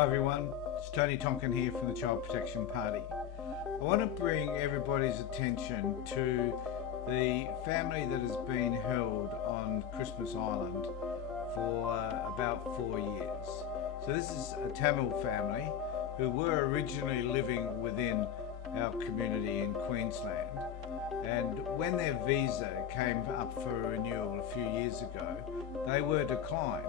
Hi everyone, it's Tony Tonkin here from the Child Protection Party. I want to bring everybody's attention to the family that has been held on Christmas Island for about 4 years. So this is a Tamil family who were originally living within our community in Queensland, and when their visa came up for renewal a few years ago, they were declined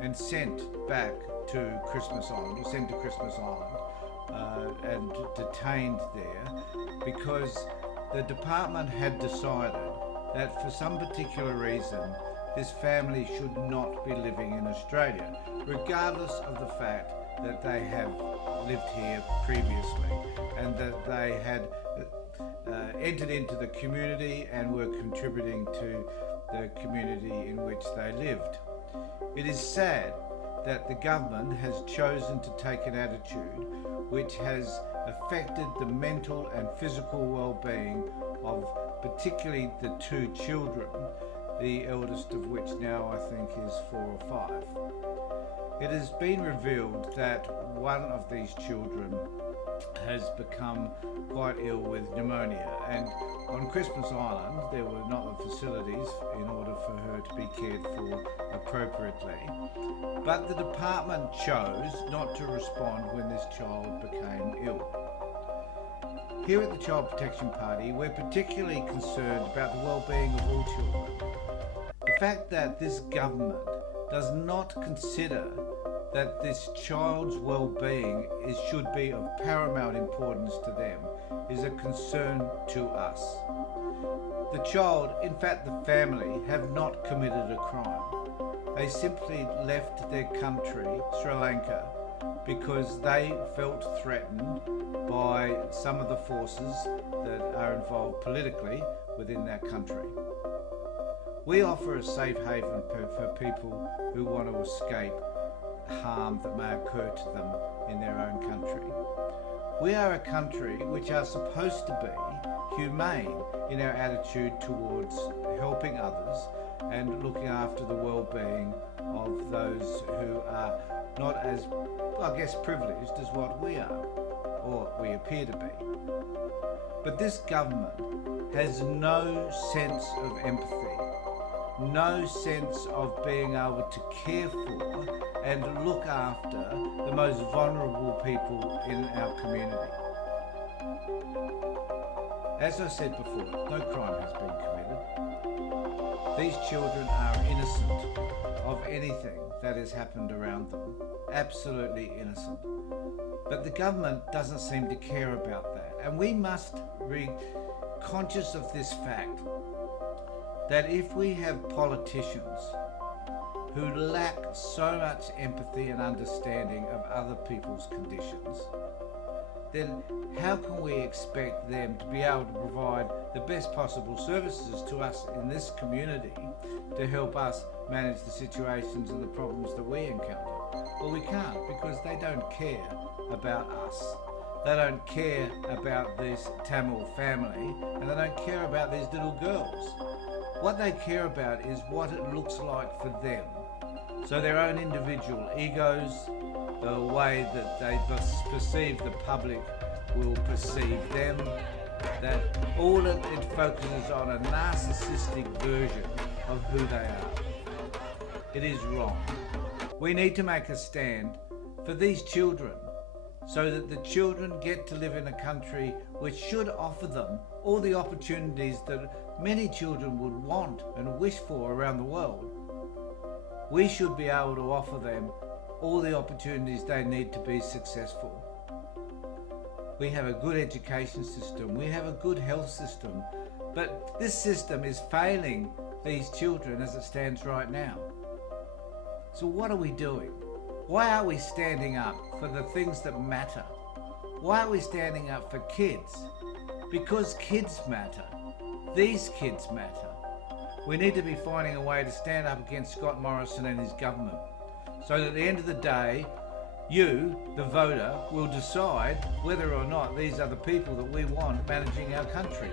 and sent back to Christmas Island, or sent to Christmas Island and detained there because the department had decided that for some particular reason this family should not be living in Australia, regardless of the fact that they have lived here previously and that they had entered into the community and were contributing to the community in which they lived. It is sad that the government has chosen to take an attitude which has affected the mental and physical well-being of particularly the two children, the eldest of which now I think is 4 or 5. It has been revealed that one of these children has become quite ill with pneumonia, and on Christmas Island there were not the facilities in order for her to be cared for appropriately, but the department chose not to respond when this child became ill. Here at the Child Protection Party, we're particularly concerned about the well-being of all children. The fact that this government does not consider that this child's well-being should be of paramount importance to them is a concern to us. The child, in fact the family, have not committed a crime. They simply left their country, Sri Lanka, because they felt threatened by some of the forces that are involved politically within that country. We offer a safe haven for people who want to escape harm that may occur to them in their own country. We are a country which are supposed to be humane in our attitude towards helping others and looking after the well-being of those who are not as, I guess, privileged as what we are, or we appear to be. But this government has no sense of empathy, no sense of being able to care for and look after the most vulnerable people in our community. As I said before, no crime has been committed. These children are innocent of anything that has happened around them, absolutely innocent. But the government doesn't seem to care about that, and we must be conscious of this fact that if we have politicians who lack so much empathy and understanding of other people's conditions, then how can we expect them to be able to provide the best possible services to us in this community to help us manage the situations and the problems that we encounter? Well, we can't, because they don't care about us. They don't care about this Tamil family, and they don't care about these little girls. What they care about is what it looks like for them. So their own individual egos, the way that they perceive the public will perceive them, that all it focuses on a narcissistic version of who they are. It is wrong. We need to make a stand for these children so that the children get to live in a country which should offer them all the opportunities that many children would want and wish for around the world. We should be able to offer them all the opportunities they need to be successful. We have a good education system, we have a good health system, but this system is failing these children as it stands right now. So what are we doing? Why are we standing up for the things that matter? Why are we standing up for kids? Because kids matter. These kids matter. We need to be finding a way to stand up against Scott Morrison and his government, so that at the end of the day, you, the voter, will decide whether or not these are the people that we want managing our country.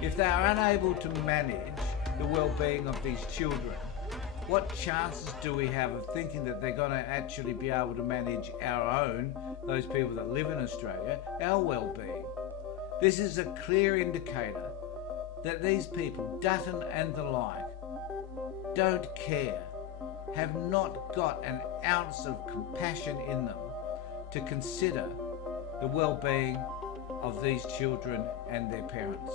If they are unable to manage the well-being of these children, What chances do we have of thinking that they're going to actually be able to manage our own, those people that live in Australia, our well-being? This is a clear indicator that these people, Dutton and the like, don't care, have not got an ounce of compassion in them to consider the well-being of these children and their parents.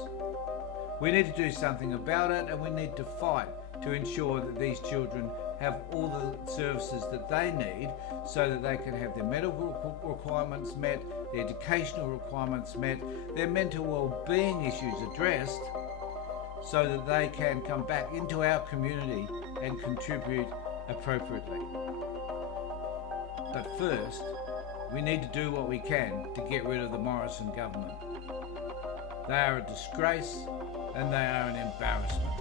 We need to do something about it, and we need to fight to ensure that these children have all the services that they need so that they can have their medical requirements met, their educational requirements met, their mental well-being issues addressed, so that they can come back into our community and contribute appropriately. But first, we need to do what we can to get rid of the Morrison government. They are a disgrace and they are an embarrassment.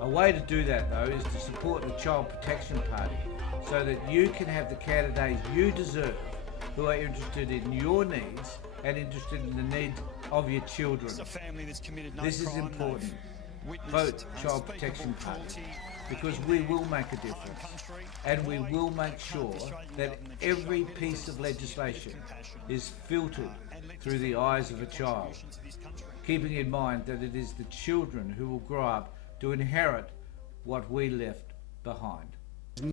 A way to do that, though, is to support the Child Protection Party so that you can have the candidates you deserve who are interested in your needs and interested in the needs of your children. This is important. Vote Child Protection Party, because we will make a difference, and we will make sure that every piece of legislation is filtered through the eyes of a child, keeping in mind that it is the children who will grow up to inherit what we left behind.